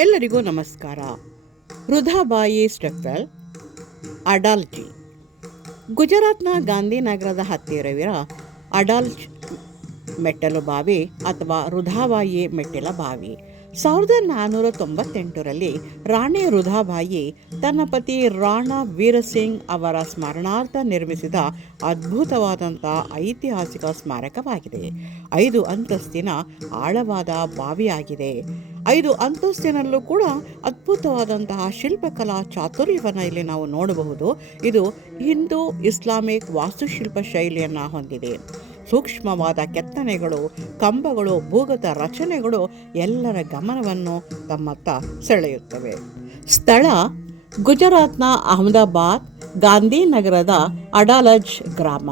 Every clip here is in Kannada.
ಎಲ್ಲರಿಗೂ ನಮಸ್ಕಾರ. ರುಧಾಬಾಯಿ ಸ್ಟೆಫೆಲ್ ಅಡಾಲ್ಜಿ ಗುಜರಾತ್ನ ಗಾಂಧಿನಗರದ ಹತ್ತಿರವಿರೋ ಅಡಾಲ್ಜ್ ಮೆಟ್ಟಲು ಬಾವಿ ಅಥವಾ ರುಧಾಬಾಯಿ ಮೆಟ್ಟಿಲ ಬಾವಿ. 1498ರಲ್ಲಿ ರಾಣಿ ರುಧಾಬಾಯಿ ತನ್ನ ಪತಿ ರಾಣಾ ವೀರಸಿಂಗ್ ಅವರ ಸ್ಮರಣಾರ್ಥ ನಿರ್ಮಿಸಿದ ಅದ್ಭುತವಾದಂಥ ಐತಿಹಾಸಿಕ ಸ್ಮಾರಕವಾಗಿದೆ. 5 ಅಂತಸ್ತಿನ ಆಳವಾದ ಬಾವಿಯಾಗಿದೆ. 5 ಅಂತಸ್ತಿನಲ್ಲೂ ಕೂಡ ಅದ್ಭುತವಾದಂತಹ ಶಿಲ್ಪಕಲಾ ಚಾತುರ್ಯವನ್ನು ಇಲ್ಲಿ ನಾವು ನೋಡಬಹುದು. ಇದು ಹಿಂದೂ ಇಸ್ಲಾಮಿಕ್ ವಾಸ್ತುಶಿಲ್ಪ ಶೈಲಿಯನ್ನು ಹೊಂದಿದೆ. ಸೂಕ್ಷ್ಮವಾದ ಕೆತ್ತನೆಗಳು, ಕಂಬಗಳು, ಭೂಗತ ರಚನೆಗಳು ಎಲ್ಲರ ಗಮನವನ್ನು ತಮ್ಮತ್ತ ಸೆಳೆಯುತ್ತವೆ. ಸ್ಥಳ ಗುಜರಾತ್ನ ಅಹಮದಾಬಾದ್ ಗಾಂಧಿನಗರದ ಅಡಾಲಜ್ ಗ್ರಾಮ.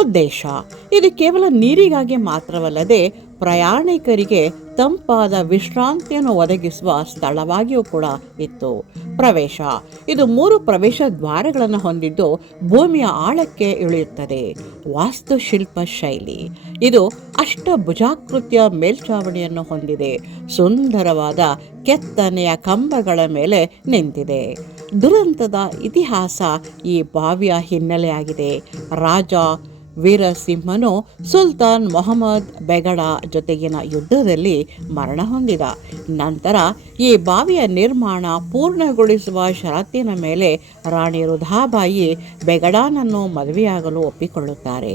ಉದ್ದೇಶ: ಇದು ಕೇವಲ ನೀರಿಗಾಗಿ ಮಾತ್ರವಲ್ಲದೆ ಪ್ರಯಾಣಿಕರಿಗೆ ತಂಪಾದ ವಿಶ್ರಾಂತಿಯನ್ನು ಒದಗಿಸುವ ಸ್ಥಳವಾಗಿಯೂ ಕೂಡ ಇತ್ತು. ಪ್ರವೇಶ: ಇದು 3 ಪ್ರವೇಶ ದ್ವಾರಗಳನ್ನು ಹೊಂದಿದ್ದು ಭೂಮಿಯ ಆಳಕ್ಕೆ ಇಳಿಯುತ್ತದೆ. ವಾಸ್ತುಶಿಲ್ಪ ಶೈಲಿ: ಇದು ಅಷ್ಟಭುಜಾಕೃತಿಯ ಮೇಲ್ಛಾವಣಿಯನ್ನು ಹೊಂದಿದೆ. ಸುಂದರವಾದ ಕೆತ್ತನೆಯ ಕಂಬಗಳ ಮೇಲೆ ನಿಂತಿದೆ. ದುರಂತದ ಇತಿಹಾಸ ಈ ಬಾವಿಯ ಹಿನ್ನೆಲೆಯಾಗಿದೆ. ರಾಜ ವೀರಸಿಂಹನು ಸುಲ್ತಾನ್ ಮೊಹಮ್ಮದ್ ಬೆಗಡ ಜೊತೆಗಿನ ಯುದ್ಧದಲ್ಲಿ ಮರಣ ಹೊಂದಿದ ನಂತರ ಈ ಬಾವಿಯ ನಿರ್ಮಾಣ ಪೂರ್ಣಗೊಳಿಸುವ ಷರತ್ತಿನ ಮೇಲೆ ರಾಣಿ ರುಧಾಬಾಯಿ ಬೆಗಡನನ್ನು ಮದುವೆಯಾಗಲು ಒಪ್ಪಿಕೊಳ್ಳುತ್ತಾರೆ.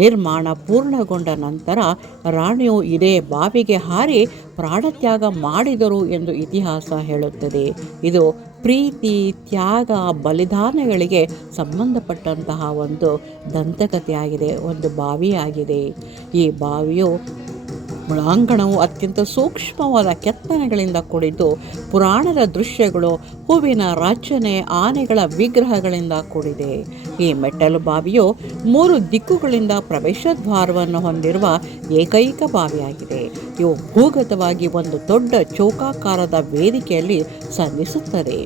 ನಿರ್ಮಾಣ ಪೂರ್ಣಗೊಂಡ ನಂತರ ರಾಣಿಯು ಇದೇ ಬಾವಿಗೆ ಹಾರಿ ಪ್ರಾಣತ್ಯಾಗ ಮಾಡಿದರು ಎಂದು ಇತಿಹಾಸ ಹೇಳುತ್ತದೆ. ಇದು ಪ್ರೀತಿ, ತ್ಯಾಗ, ಬಲಿದಾನಗಳಿಗೆ ಸಂಬಂಧಪಟ್ಟಂತಹ ಒಂದು ದಂತಕಥೆಯಾಗಿದೆ, ಒಂದು ಬಾವಿಯಾಗಿದೆ. ಈ ಬಾವಿಯು ಒಳಾಂಗಣವು ಅತ್ಯಂತ ಸೂಕ್ಷ್ಮವಾದ ಕೆತ್ತನೆಗಳಿಂದ ಕೂಡಿದ್ದು ಪುರಾಣದ ದೃಶ್ಯಗಳು, ಹೂವಿನ ರಚನೆ, ಆನೆಗಳ ವಿಗ್ರಹಗಳಿಂದ ಕೂಡಿದೆ. ಈ ಮೆಟ್ಟಲು ಬಾವಿಯು 3 ದಿಕ್ಕುಗಳಿಂದ ಪ್ರವೇಶ ದ್ವಾರವನ್ನು ಹೊಂದಿರುವ ಏಕೈಕ ಬಾವಿಯಾಗಿದೆ. ಇವು ಭೂಗತವಾಗಿ ಒಂದು ದೊಡ್ಡ ಚೌಕಾಕಾರದ ವೇದಿಕೆಯಲ್ಲಿ ಸಂಧಿಸುತ್ತದೆ.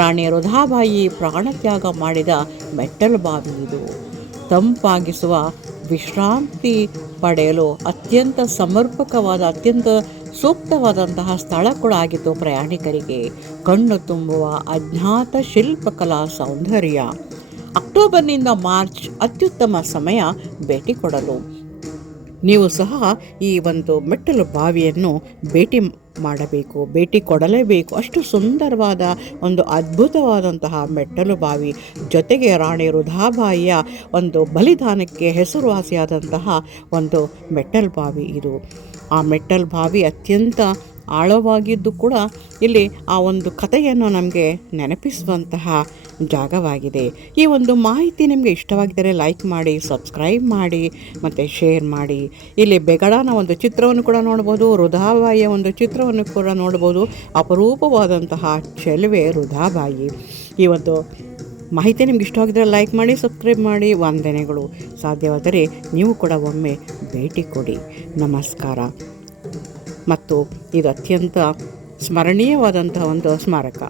ರಾಣಿ ರುಧಾಬಾಯಿ ಪ್ರಾಣತ್ಯಾಗ ಮಾಡಿದ ಮೆಟ್ಟಲು ಬಾವಿ ಇದು. ತಂಪಾಗಿಸುವ, ವಿಶ್ರಾಂತಿ ಪಡೆಯಲು ಅತ್ಯಂತ ಸಮರ್ಪಕವಾದ, ಅತ್ಯಂತ ಸೂಕ್ತವಾದಂತಹ ಸ್ಥಳ ಕೂಡ ಆಗಿತ್ತು ಪ್ರಯಾಣಿಕರಿಗೆ. ಕಣ್ಣು ತುಂಬುವ ಅಜ್ಞಾತ ಶಿಲ್ಪಕಲಾ ಸೌಂದರ್ಯ. ಅಕ್ಟೋಬರ್ನಿಂದ ಮಾರ್ಚ್ ಅತ್ಯುತ್ತಮ ಸಮಯ ಭೇಟಿ ಕೊಡಲು. ನೀವು ಸಹ ಈ ಒಂದು ಮೆಟ್ಟಲು ಬಾವಿಯನ್ನು ಭೇಟಿ ಕೊಡಲೇಬೇಕು. ಅಷ್ಟು ಸುಂದರವಾದ ಒಂದು ಅದ್ಭುತವಾದಂತಹ ಮೆಟ್ಟಲು ಬಾವಿ, ಜೊತೆಗೆ ರಾಣಿ ರುಧಾಬಾಯಿಯ ಒಂದು ಬಲಿದಾನಕ್ಕೆ ಹೆಸರುವಾಸಿಯಾದಂತಹ ಒಂದು ಮೆಟ್ಟಲು ಬಾವಿ ಇದು. ಆ ಮೆಟ್ಟಲು ಬಾವಿ ಅತ್ಯಂತ ಆಳವಾಗಿದ್ದು ಕೂಡ ಇಲ್ಲಿ ಆ ಒಂದು ಕಥೆಯನ್ನು ನಮಗೆ ನೆನಪಿಸುವಂತಹ ಜಾಗವಾಗಿದೆ. ಈ ಒಂದು ಮಾಹಿತಿ ನಿಮಗೆ ಇಷ್ಟವಾಗಿದ್ದರೆ ಲೈಕ್ ಮಾಡಿ, ಸಬ್ಸ್ಕ್ರೈಬ್ ಮಾಡಿ ಮತ್ತು ಶೇರ್ ಮಾಡಿ. ಇಲ್ಲಿ ಬೆಗಡನ ಒಂದು ಚಿತ್ರವನ್ನು ಕೂಡ ನೋಡ್ಬೋದು, ರುಧಾಬಾಯಿಯ ಒಂದು ಚಿತ್ರವನ್ನು ಕೂಡ ನೋಡ್ಬೋದು. ಅಪರೂಪವಾದಂತಹ ಚೆಲುವೆ ರುಧಾಬಾಯಿ. ಈ ಒಂದು ಮಾಹಿತಿ ನಿಮ್ಗೆ ಇಷ್ಟವಾಗಿದ್ದರೆ ಲೈಕ್ ಮಾಡಿ, ಸಬ್ಸ್ಕ್ರೈಬ್ ಮಾಡಿ. ವಂದನೆಗಳು. ಸಾಧ್ಯವಾದರೆ ನೀವು ಕೂಡ ಒಮ್ಮೆ ಭೇಟಿ ಕೊಡಿ. ನಮಸ್ಕಾರ. ಮತ್ತು ಇದು ಅತ್ಯಂತ ಸ್ಮರಣೀಯವಾದಂತಹ ಒಂದು ಸ್ಮಾರಕ.